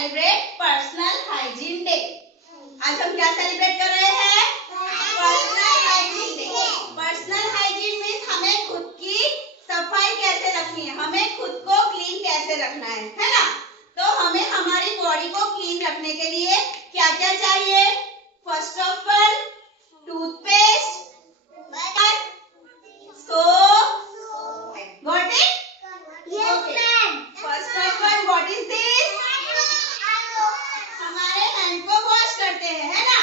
Celebrate personal hygiene day. आज हम क्या सेलिब्रेट कर रहे हैं? Personal hygiene day. Personal hygiene means हमें खुद की सफाई कैसे रखनी है, हमें खुद को क्लीन कैसे रखना है ना। तो हमें हमारी बॉडी को क्लीन रखने के लिए क्या क्या चाहिए? First of all toothpaste, soap, got it? Yes, okay. Ma'am. First of all, what is this? हमारे हैंड को वॉश करते हैं, है ना?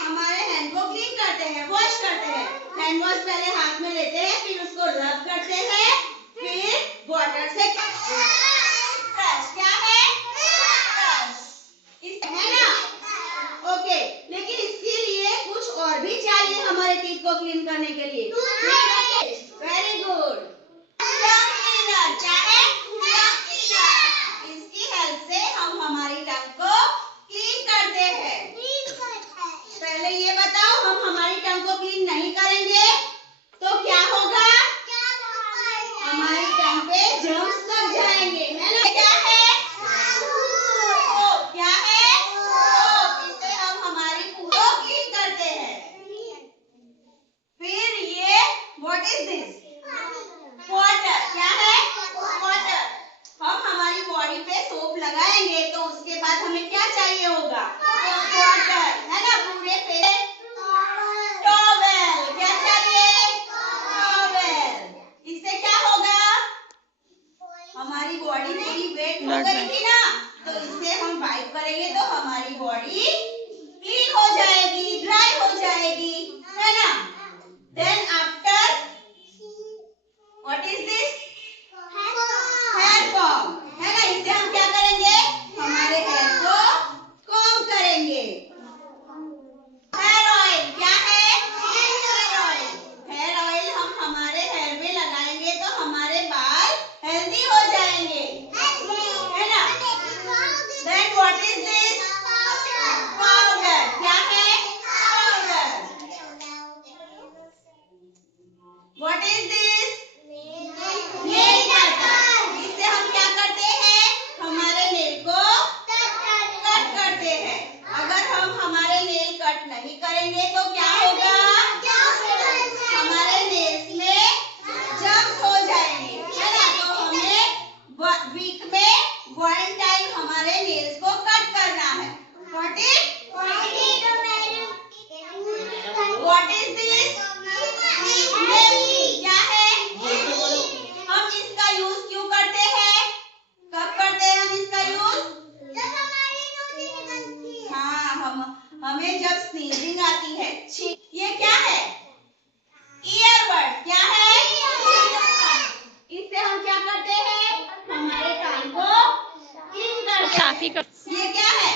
हमारे हैंड को क्लीन करते हैं, वॉश करते हैं। हैंड वॉश पहले हाथ में लेते हैं, फिर उसको रब करते हैं, फिर वाटर से ब्रश क्या है? ब्रश है ना? ओके, लेकिन इसके लिए कुछ और भी चाहिए हमारे टीथ को क्लीन करने के लिए। Very good. टंग क्लीनर क्या है? Tongue cleaner. इसकी हेल्प से हम हमारी टंग को क्लीन करते हैं। पहले ये बताओ, हम हमारी टंग को क्लीन नहीं करेंगे तो क्या होगा? हमारी टंग पे जर्म्स लग जाएंगे, है ना? क्या है? क्या है? इससे हम हमारी पूरा क्लीन करते हैं। फिर ये व्हाट इज दिस? वाटर क्या है? वाटर। हम हमारी बॉडी पे सोप लगाएंगे तो उसके बाद हमें क्या चाहिए होगा? वाटर, है ना? पूरे पे टॉवेल क्या चाहिए? टॉवेल। इससे क्या होगा? हमारी बॉडी पूरी वेट हो गई थी ना, तो इससे हम वाइप करेंगे तो हमारी बॉडी क्लीन हो जाएगी, ड्राई हो जाएगी, है ना? Then after what is this? Hair comb, है ना? इससे हम क्या करेंगे? हमारे हेयर को कॉम्ब करेंगे। हेयर ऑयल क्या है? Hair oil. हेयर ऑयल हम हमारे हेयर में लगाएंगे तो हमारे बाल हेल्दी हो जाएंगे, है ना? Then what is this? Powder क्या है? Powder. What is this? Nail cutter. इससे हम क्या करते हैं? हमारे नेल को कट करते हैं। अगर हम हमारे नेल कट नहीं करेंगे तो क्या होगा? हमारे नेल्स में जर्म्स हो जाएंगे, है ना? तो हमें वीक में 1 टाइम हमारे नेल्स को कट करना है। Got it? What is this? क्या है? हम इसका यूज क्यों करते हैं? कब करते हैं हम इसका यूज? हाँ, हमें जब स्नीजिंग आती है। ये क्या है? ईयरबड क्या है? इससे हम क्या करते हैं? हमारे कान को क्लीन करते हैं। ये क्या है?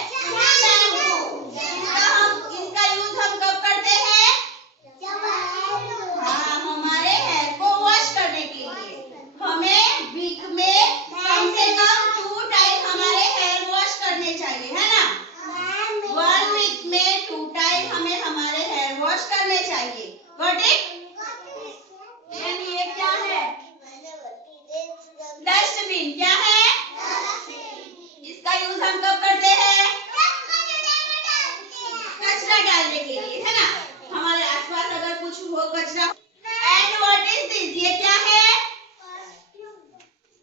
शैम्पू। इसका यूज हम कब करते हैं? हाँ, हमारे हेयर को वॉश करने के लिए। हमें वीक में कम से कम 2 टाइम हमारे हेयर वॉश करने चाहिए, है ना? 1 वीक में 2 टाइम हमें हमारे हेयर वॉश करने चाहिए। Got it? ये क्या है? डस्टबिन क्या है? इसका यूज हम कब करते हैं? कचरा डालने के लिए, है ना? हमारे आसपास अगर कुछ हो कचरा। And what is this? ये क्या है?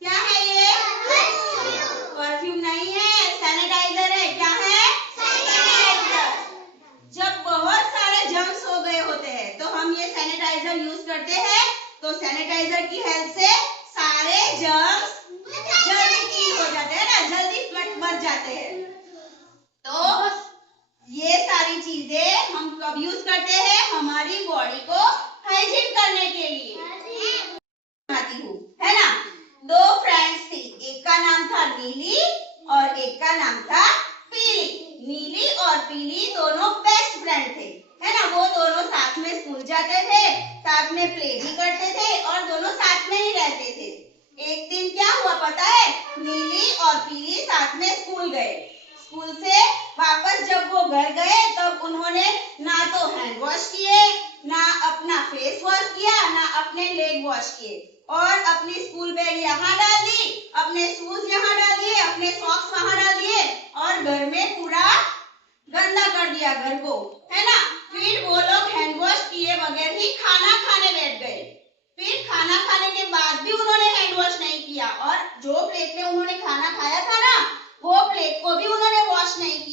क्या है ये? परफ्यूम नहीं है, सैनिटाइजर है। क्या है? सैनिटाइजर। जब बहुत सारे जर्म्स हो गए होते हैं तो हम ये सैनिटाइजर यूज करते हैं, तो सैनिटाइजर की हेल्प से सारे जर्म्स जल्दी क्लीन हो जाते हैं ना, जल्दी मर जाते हैं। तो ये सारी चीजें हम कब यूज करते हैं? हमारी बॉडी को हाइजीन करने के लिए। है ना? 2 फ्रेंड्स थी, एक का नाम था नीली और एक का नाम था पीली। नीली और पीली दोनों बेस्ट फ्रेंड थे, है ना? वो दोनों साथ में स्कूल जाते थे, साथ में प्ले भी करते थे और दोनों साथ में ही रहते थे। एक दिन क्या हुआ पता है? नीली और पीली साथ में स्कूल गए। स्कूल से वापस जब वो घर गए तब उन्होंने ना तो हैंड वॉश किए, ना अपना फेस वॉश किया, ना अपने लेग वॉश किए, और अपनी स्कूल बैग यहाँ डाल दी, अपने शूज यहाँ डाल दिए, अपने सॉक्स वहाँ डाल दिए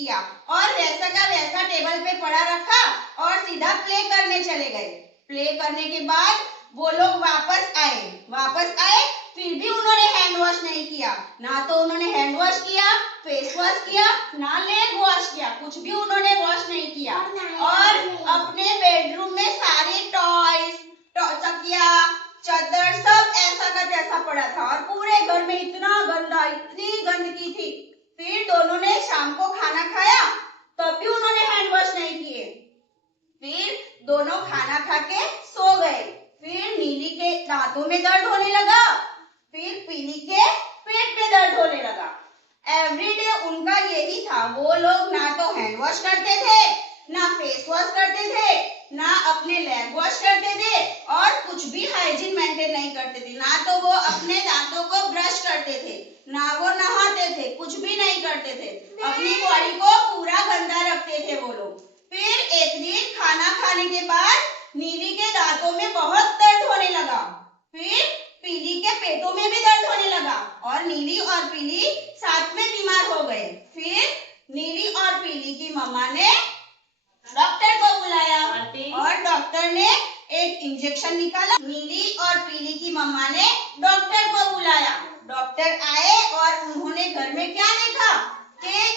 किया और वैसा का वैसा टेबल पे पड़ा रखा और सीधा प्ले करने चले गए। प्ले करने के बाद वो लोग वापस आए फिर भी उन्होंने हैंड वॉश नहीं किया। ना तो उन्होंने हैंड वॉश किया, फेस वॉश किया, ना लेग वॉश किया, कुछ भी उन्होंने वॉश नहीं किया। और अपने बेडरूम में सारे टॉयज, तकिया, चादर सब ऐसा का तैसा पड़ा था और पूरे घर में इतना गंदा, इतनी गंदगी थी। फिर दोनों ने शाम को खाना खाया तब भी उन्होंने हैंड वॉश नहीं किए। फिर दोनों खाना खा के सो गए। फिर नीली के दांतों में दर्द होने लगा, फिर पीली के पेट में दर्द होने लगा। एवरीडे उनका यही था, वो लोग ना तो हैंड वॉश करते थे, ना फेस वॉश करते थे, ना अपने लेग वॉश करते थे और कुछ भी हाइजीन मेंटेन नहीं करते थे। ना तो वो अपने दांतों को ब्रश करते थे, ना वो नहाते थे, कुछ भी नहीं करते थे। अपनी बॉडी को पूरा गंदा रखते थे वो लोग। फिर एक दिन खाना खाने के बाद नीली के दांतों में बहुत दर्द होने लगा, फिर पीली के पेटों में भी दर्द होने लगा और नीली और पीली साथ में बीमार हो गए। फिर नीली और पीली की मम्मा ने डॉक्टर को बुलाया और डॉक्टर ने एक इंजेक्शन निकाला। नीली और पीली की मम्मा ने डॉक्टर को बुलाया। डॉक्टर आए और उन्होंने घर में क्या देखा कि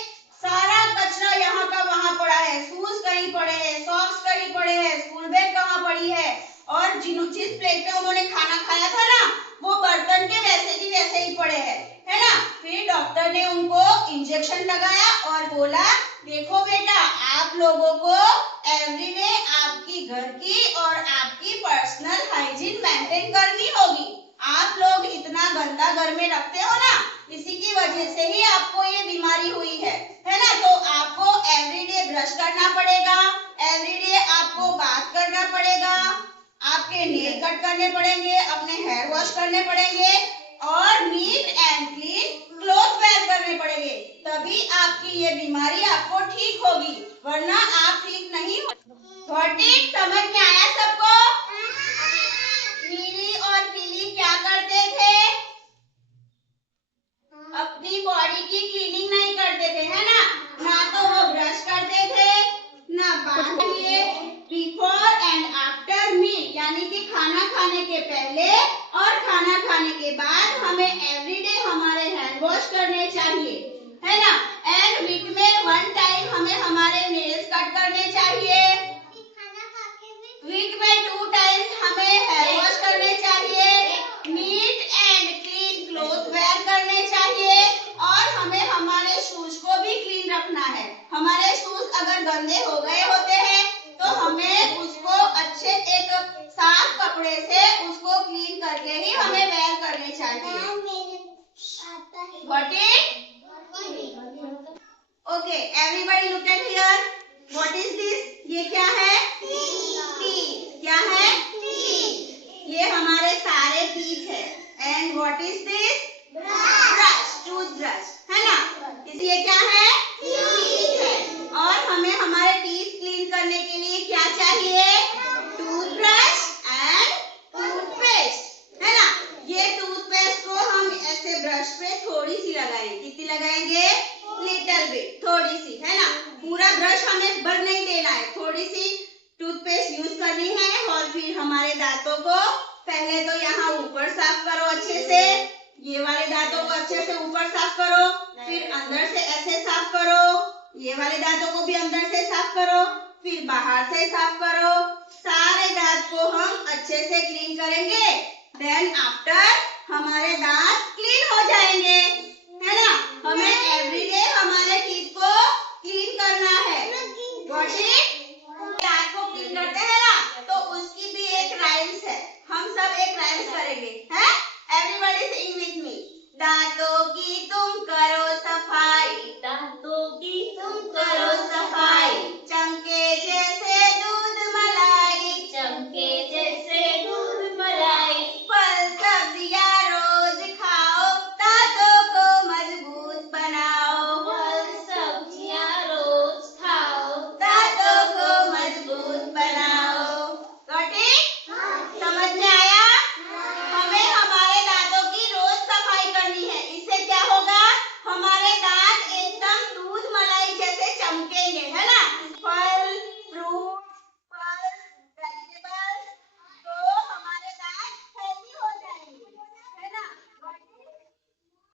सारा कचरा यहाँ का वहाँ पड़ा है, शूज कहीं पड़े हैं, सॉक्स कहीं पड़े हैं, स्कूल बैग कहाँ पड़ी है और जिस प्लेट पे उन्होंने खाना खाया था ना वो बर्तन के वैसे की वैसे ही पड़े हैं, है ना। फिर डॉक्टर ने उनको इंजेक्शन लगाया और बोला, देखो बेटा, आप लोगों को एवरीडे आपकी घर की और आपकी पर्सनल हाइजीन मेंटेन करनी होगी। आप लोग इतना गंदा घर में रखते हो ना, इसी की वजह से ही आपको ये बीमारी हुई है ना। तो आपको एवरीडे ब्रश करना पड़ेगा, एवरीडे आपको बात करना पड़ेगा, आपके नेल कट करने पड़ेंगे, अपने हेयर वॉश करने पड़ेंगे और neat and clean cloth wear करने पड़ेंगे, तभी आपकी ये बीमारी आपको ठीक होगी, वरना आप ठीक नहीं हो। समझ में आया सबको? नीली और पीली क्या करते थे? अपनी बॉडी की क्लीनिंग नहीं करते थे, है ना। ना तो वो ब्रश करते थे, ना बात किए। बिफोर एंड आफ्टर मील यानी कि खाना खाने के पहले और खाना खाने के बाद हमें एवरीडे हमारे हैंड वॉश करने चाहिए, है ना। एंड वीक में 1 टाइम हमें हमारे नेल्स कट करने चाहिए। वीक में 2 टाइम्स हमें हेयर वॉश करने चाहिए, neat and clean cloth wear करने चाहिए और हमें हमारे शूज को भी क्लीन रखना है। हमारे शूज अगर गंदे हो गए होते हैं तो हमें उसको अच्छे एक साफ कपड़े से उसको क्लीन करके ही हमें वेयर करने चाहिए। Got it? Okay, everybody look at here. What is this? ये क्या है? Teeth. क्या है? Teeth. ये हमारे सारे teeth है। And what is this? Brush. Toothbrush. है ना? ये क्या है? Teeth है। और हमें हमारे teeth clean करने के लिए क्या चाहिए? Toothbrush and toothpaste. है ना? ये टूथपेस्ट को हम ऐसे ब्रश पे थोड़ी सी लगाएंगे। कितनी लगाएंगे? लिटिल बिट, थोड़ी सी, है ना। पूरा ब्रश हमें भर नहीं देना है, थोड़ी सी टूथपेस्ट यूज करनी है। और फिर हमारे दांतों को पहले तो यहाँ ऊपर साफ करो अच्छे से, ये वाले दांतों को अच्छे से ऊपर साफ करो, फिर अंदर से ऐसे साफ करो, ये वाले दांतों को भी अंदर से साफ करो, फिर बाहर से साफ करो। सारे दांत को हम अच्छे से क्लीन करेंगे, देन आफ्टर हमारे दांत क्लीन हो जाएंगे, है ना। हमें एवरीडे हमारे